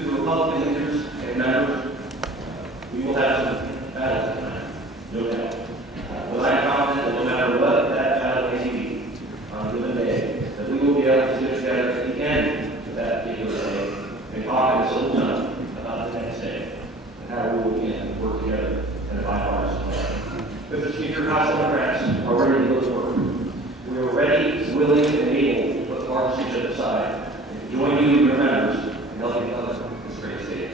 To the Republican leaders and members, we will have some battles tonight, no doubt. But I am confident that no matter what that battle may be on a given day, that we will be able to sit together as we can for that particular day and talk in a civil tone about the next day and how we will again work together in a bipartisan way. Mr. Speaker, House Democrats are ready to go to work. We are ready, willing, and able to put partisanship aside and join you and your members in helping us this great state.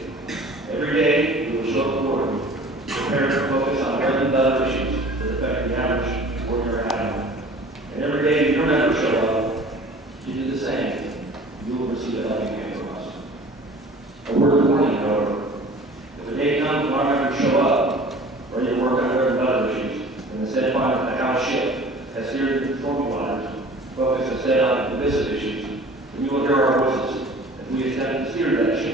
Every day, we will show up forward, prepared to focus on relevant other issues that affect the average ordinary Idahoan. And every day your members show up, you do the same. You will receive a helping hand from us. A word of warning, however, if the day comes when our members show up, ready to work on relevant other issues, and instead find that the House ship has steered the stormy waters, focus instead on divisive issues, and you will hear our voices as we attempt to steer that ship